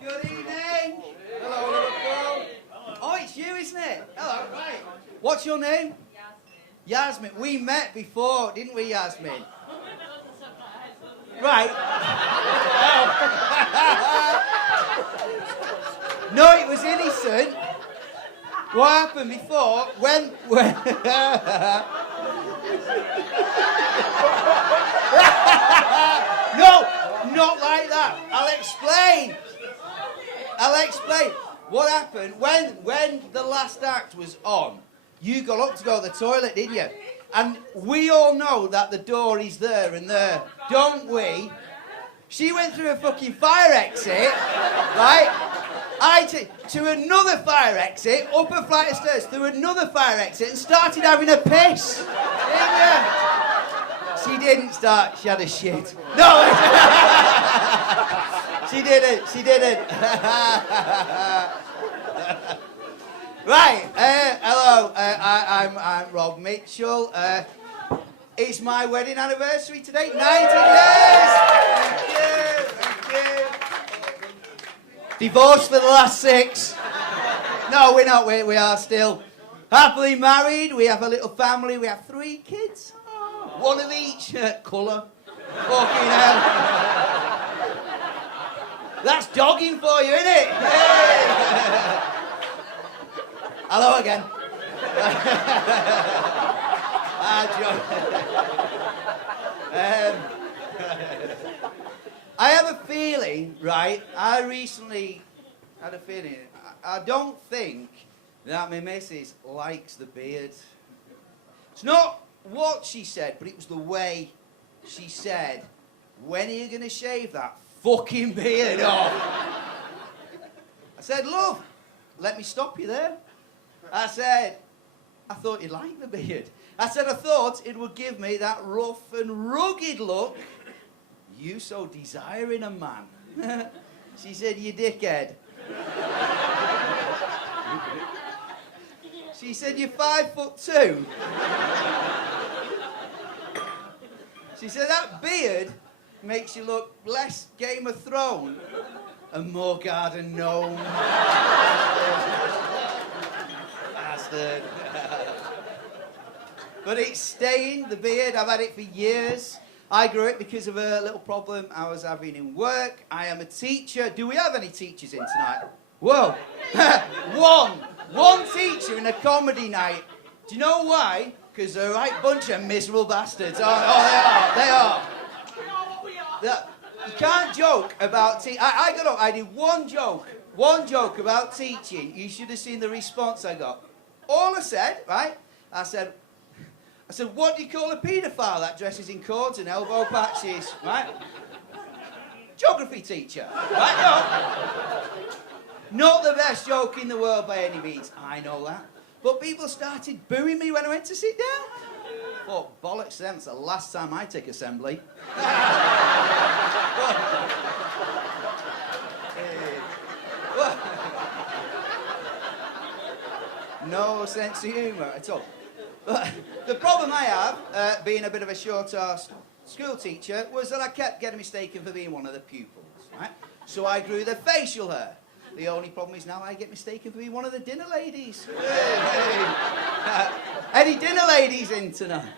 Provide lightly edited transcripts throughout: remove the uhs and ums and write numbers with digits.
Good evening. Hello, Liverpool. Oh, it's you, isn't it? Hello, right. What's your name? Yasmin. We met before, didn't we, Yasmin? Right. No, it was innocent. What happened before, when No, not like that. I'll explain. What happened, when the last act was on, you got up to go to the toilet, didn't you? And we all know that the door is there and there, don't we? She went through a fucking fire exit, right? To another fire exit, up a flight of stairs, through another fire exit, and started having a piss. Didn't you? She didn't start, she had a shit. No! She didn't. Right, hello, I'm Rob Mitchell. It's my wedding anniversary today, 90 years! Thank you. Divorced for the last 6. No, we're not, we are still happily married. We have a little family, we have 3 kids. One of each colour. Fucking hell. That's dogging for you, isn't it? Yeah. Hello again. I have a feeling, right? I recently had a feeling. I don't think that my missus likes the beard. It's not what she said, but it was the way she said, "When are you going to shave that fucking beard off?" I said, "Love, let me stop you there." I said, "I thought you'd like the beard." I said, "I thought it would give me that rough and rugged look you so desire in a man." She said, "You dickhead." She said, "You're 5'2". She said, "That beard makes you look less Game of Thrones and more Garden Gnome." Bastard. But it's staying, the beard. I've had it for years. I grew it because of a little problem I was having in work. I am a teacher. Do we have any teachers in tonight? Whoa. One teacher in a comedy night. Do you know why? Because they're a right bunch of miserable bastards. Oh, they are. You can't joke about teaching. I got up, I did one joke about teaching. You should have seen the response I got. All I said, right? I said, "What do you call a paedophile that dresses in cords and elbow patches?" Right? Geography teacher. Right? No. Not the best joke in the world by any means. I know that. But people started booing me when I went to sit down. Oh, bollocks to them. It's the last time I take assembly. No sense of humour at all. But the problem I have, being a bit of a short-ass school teacher, was that I kept getting mistaken for being one of the pupils, right? So I grew the facial hair. The only problem is now I get mistaken for being one of the dinner ladies. Any dinner ladies in tonight?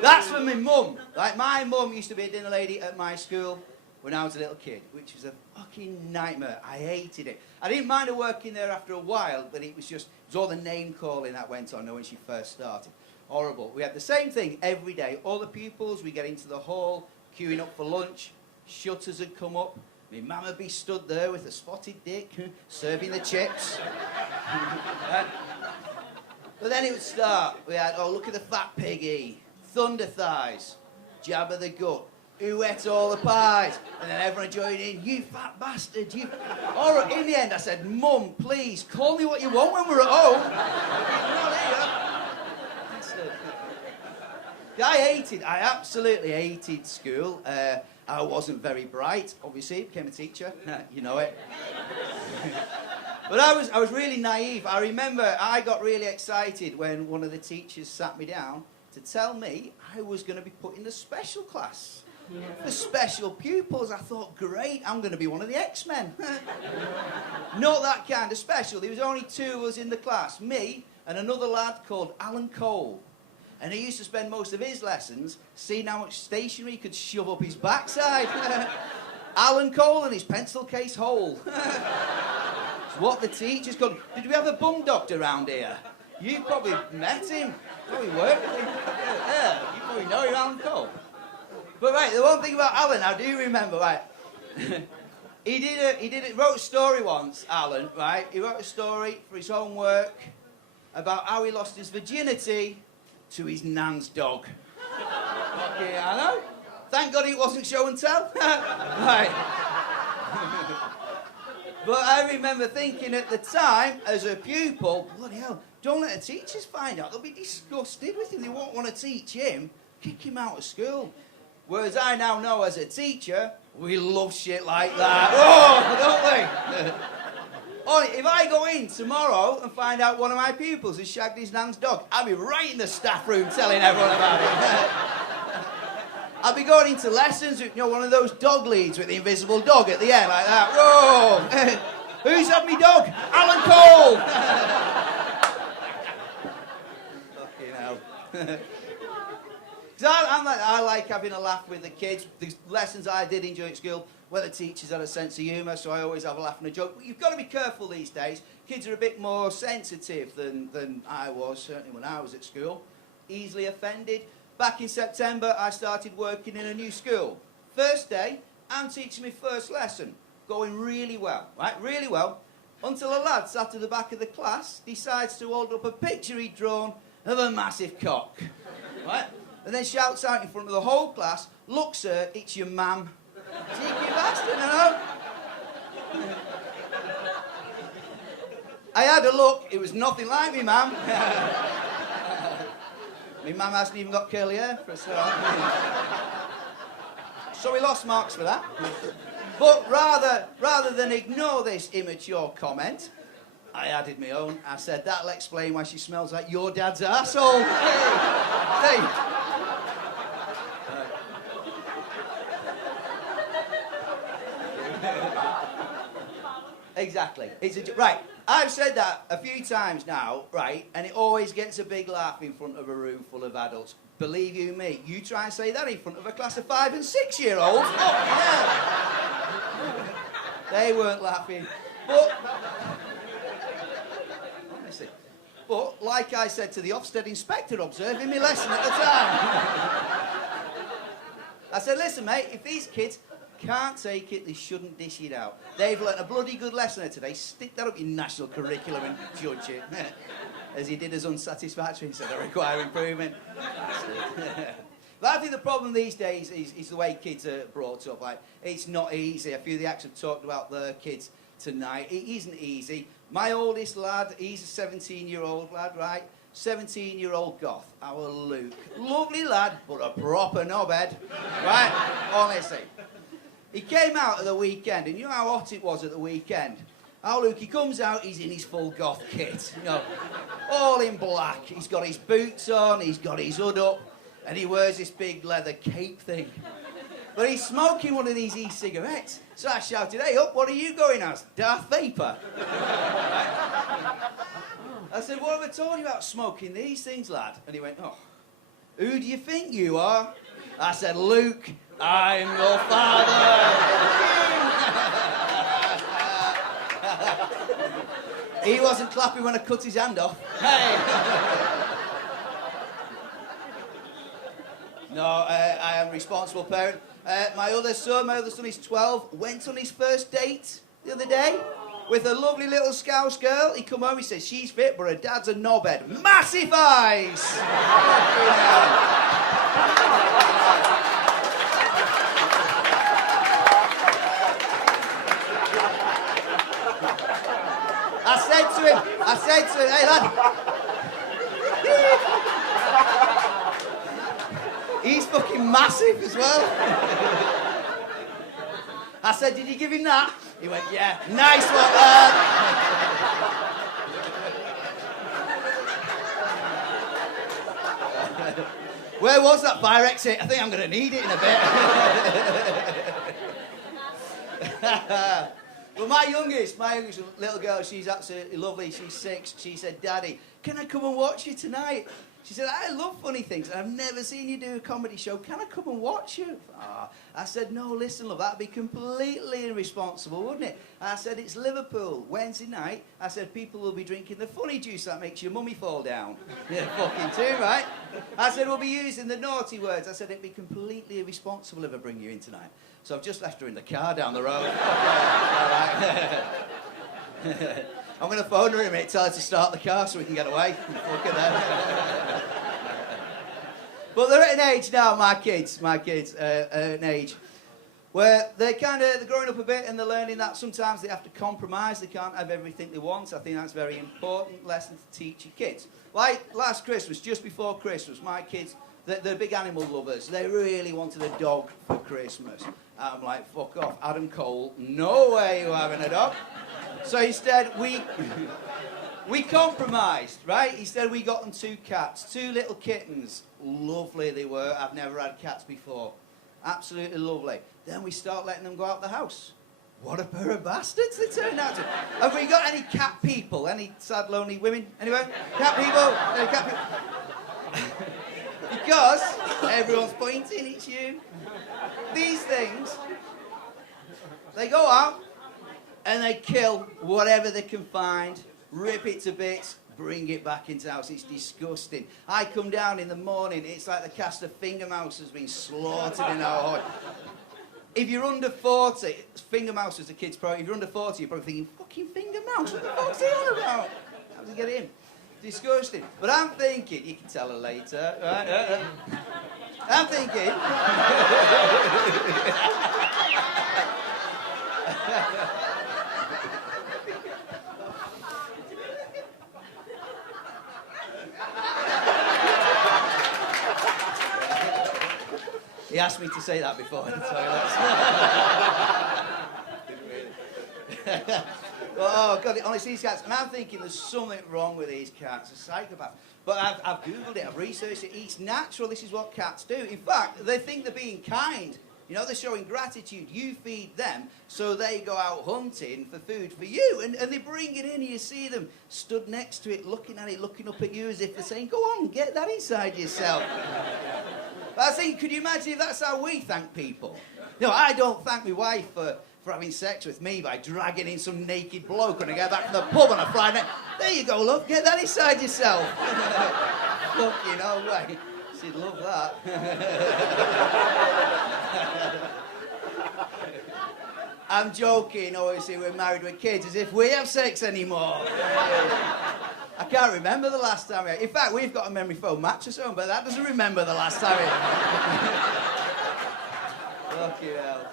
That's for my mum. Like, my mum used to be a dinner lady at my school when I was a little kid, which was a fucking nightmare. I hated it. I didn't mind her working there after a while, but it was all the name calling that went on when she first started. Horrible. We had the same thing every day. All the pupils, we get into the hall, queuing up for lunch. Shutters had come up. My mum would be stood there with a spotted dick, serving the chips. But then it would start. We had, "Oh, look at the fat piggy. Thunder thighs. Jabba the gut. Who ate all the pies?" And then everyone joined in. "You fat bastard, you..." All right, in the end, I said, "Mum, please, call me what you want when we're at home. Not here." I absolutely hated school. I wasn't very bright, obviously, became a teacher. You know it. But I was really naive. I remember I got really excited when one of the teachers sat me down to tell me I was going to be put in the special class. For special pupils. I thought, great, I'm going to be one of the X-Men. Not that kind of special. There was only 2 of us in the class, me and another lad called Alan Cole. And he used to spend most of his lessons seeing how much stationery he could shove up his backside. Alan Cole and his pencil case hole. It's what the teachers called. Did we have a bum doctor around here? You probably met him. Probably worked with him. Yeah, you probably know him, Alan Cole. But right, the one thing about Alan, I do remember, right? He wrote a story once, Alan, right? He wrote a story for his homework about how he lost his virginity to his nan's dog. Okay, I know. Thank God it wasn't show and tell. Right. But I remember thinking at the time, as a pupil, bloody hell, don't let the teachers find out. They'll be disgusted with him. They won't want to teach him. Kick him out of school. Whereas I now know as a teacher, we love shit like that. Oh, don't we? Oh, if I go in tomorrow and find out one of my pupils has shagged his nan's dog, I'll be right in the staff room telling everyone about it. I'll be going into lessons with, one of those dog leads with the invisible dog at the end, like that. Whoa! Who's had me dog? Alan Cole! Fucking hell. Because I like having a laugh with the kids. The lessons I did enjoy at school, where the teachers had a sense of humour, so I always have a laugh and a joke. But you've got to be careful these days. Kids are a bit more sensitive than I was, certainly when I was at school. Easily offended. Back in September, I started working in a new school. First day, I'm teaching my first lesson. Going really well, right? Really well. Until a lad sat at the back of the class decides to hold up a picture he'd drawn of a massive cock. Right? And then shouts out in front of the whole class, "Look, sir, it's your mum." Cheeky bastard, I know. I had a look. It was nothing like me mum. My mum hasn't even got curly hair for a start. So we lost marks for that. But rather than ignore this immature comment, I added my own. I said, "That'll explain why she smells like your dad's arsehole." Hey. Exactly. Right, I've said that a few times now, right, and it always gets a big laugh in front of a room full of adults. Believe you me, you try and say that in front of a class of 5- and 6-year-olds. Oh, yeah. They weren't laughing. But, like I said to the Ofsted inspector observing my lesson at the time, I said, "Listen, mate, if these kids can't take it, they shouldn't dish it out. They've learnt a bloody good lesson today. Stick that up your national curriculum and judge it." As he did as unsatisfactory instead of require improvement. But I think the problem these days is the way kids are brought up. Like, it's not easy. A few of the acts have talked about their kids tonight. It isn't easy. My oldest lad, he's a 17-year-old lad, right? 17-year-old goth, our Luke. Lovely lad, but a proper knobhead, right? Honestly. He came out at the weekend, and you know how hot it was at the weekend? Our Luke, he comes out, he's in his full goth kit, all in black. He's got his boots on, he's got his hood up, and he wears this big leather cape thing. But he's smoking one of these e-cigarettes. So I shouted, "Hey, up, what are you going as? Darth Vader?" I said, "What have I told you about smoking these things, lad?" And he went, "Oh, who do you think you are?" I said, "Luke, I'm your father." He wasn't clapping when I cut his hand off. Hey. No, I am a responsible parent. My other son is 12, went on his first date the other day with a lovely little Scouse girl. He come home, he says, "She's fit, but her dad's a knobhead." Massive eyes! I said to him, "Hey, lad." He's fucking massive as well. I said, "Did you give him that?" He went, "Yeah." "Nice one, lad." Where was that fire exit? I think I'm going to need it in a bit. But my youngest little girl, she's absolutely lovely. She's 6. She said, Daddy, can I come and watch you tonight? She said, I love funny things, and I've never seen you do a comedy show. Can I come and watch you? Oh. I said, no, listen, love, that'd be completely irresponsible, wouldn't it? I said, it's Liverpool, Wednesday night. I said, people will be drinking the funny juice that makes your mummy fall down. Yeah, fucking too, right? I said, we'll be using the naughty words. I said, it'd be completely irresponsible if I bring you in tonight. So I've just left her in the car down the road. I'm going to phone her in a minute, tell her to start the car so we can get away. But they're at an age now, my kids are at an age where they're growing up a bit and they're learning that sometimes they have to compromise. They can't have everything they want. I think that's a very important lesson to teach your kids. Like last Christmas, just before Christmas, my kids, they're big animal lovers. They really wanted a dog for Christmas. I'm like, fuck off. Adam Cole, no way you're having a dog. So instead, we compromised, right? Instead, we got them 2 cats, 2 little kittens. Lovely they were. I've never had cats before. Absolutely lovely. Then we start letting them go out the house. What a pair of bastards they turned out to. Have we got any cat people? Any sad, lonely women? Anyway? Cat people? Any cat people? Because everyone's pointing, it's you. These things, they go out and they kill whatever they can find, rip it to bits, bring it back into the house. It's disgusting. I come down in the morning, it's like the cast of Finger Mouse has been slaughtered in our house. If you're under 40, Finger Mouse was a kid's program. If you're under 40, you're probably thinking, fucking Finger Mouse, what the fuck's he on about? How does he get in? Disgusting. But I'm thinking, you can tell her later, right? I'm thinking... He asked me to say that before. Oh, God, honestly, these cats... And I'm thinking there's something wrong with these cats. A psychopath. But I've Googled it, I've researched it. It's natural. This is what cats do. In fact, they think they're being kind. You know, they're showing gratitude. You feed them, so they go out hunting for food for you. And they bring it in, and you see them stood next to it, looking at it, looking up at you as if they're saying, go on, get that inside yourself. But I think, could you imagine if that's how we thank people? You know, I don't thank my wife for having sex with me by dragging in some naked bloke when I get back from the pub on a Friday night. There you go, love, get that inside yourself. Fucking no way. She'd love that. I'm joking, obviously we're married with kids, as if we have sex anymore. I can't remember the last time we had. In fact, we've got a memory foam mattress home, but that doesn't remember the last time we... Fucking hell.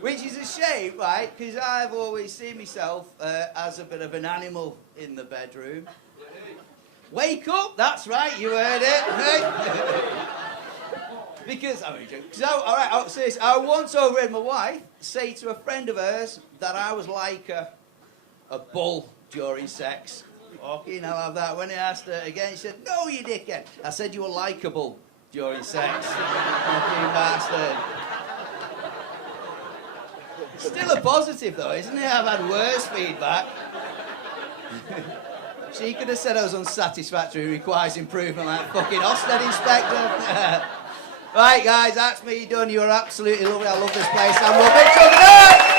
Which is a shame, right? Because I've always seen myself as a bit of an animal in the bedroom. Wake up! That's right, you heard it. Right? Because, I'm only joking. Seriously, I once overheard my wife say to a friend of hers that I was like a bull during sex. Fucking hell, have that. When I asked her again, she said, no, you dickhead. I said you were likeable during sex. Fucking bastard. Still a positive, though, isn't it? I've had worse feedback. She could have said I was unsatisfactory, requires improvement, like fucking Ofsted inspector. Right, guys, that's me done. You're absolutely lovely. I love this place. And we'll be talking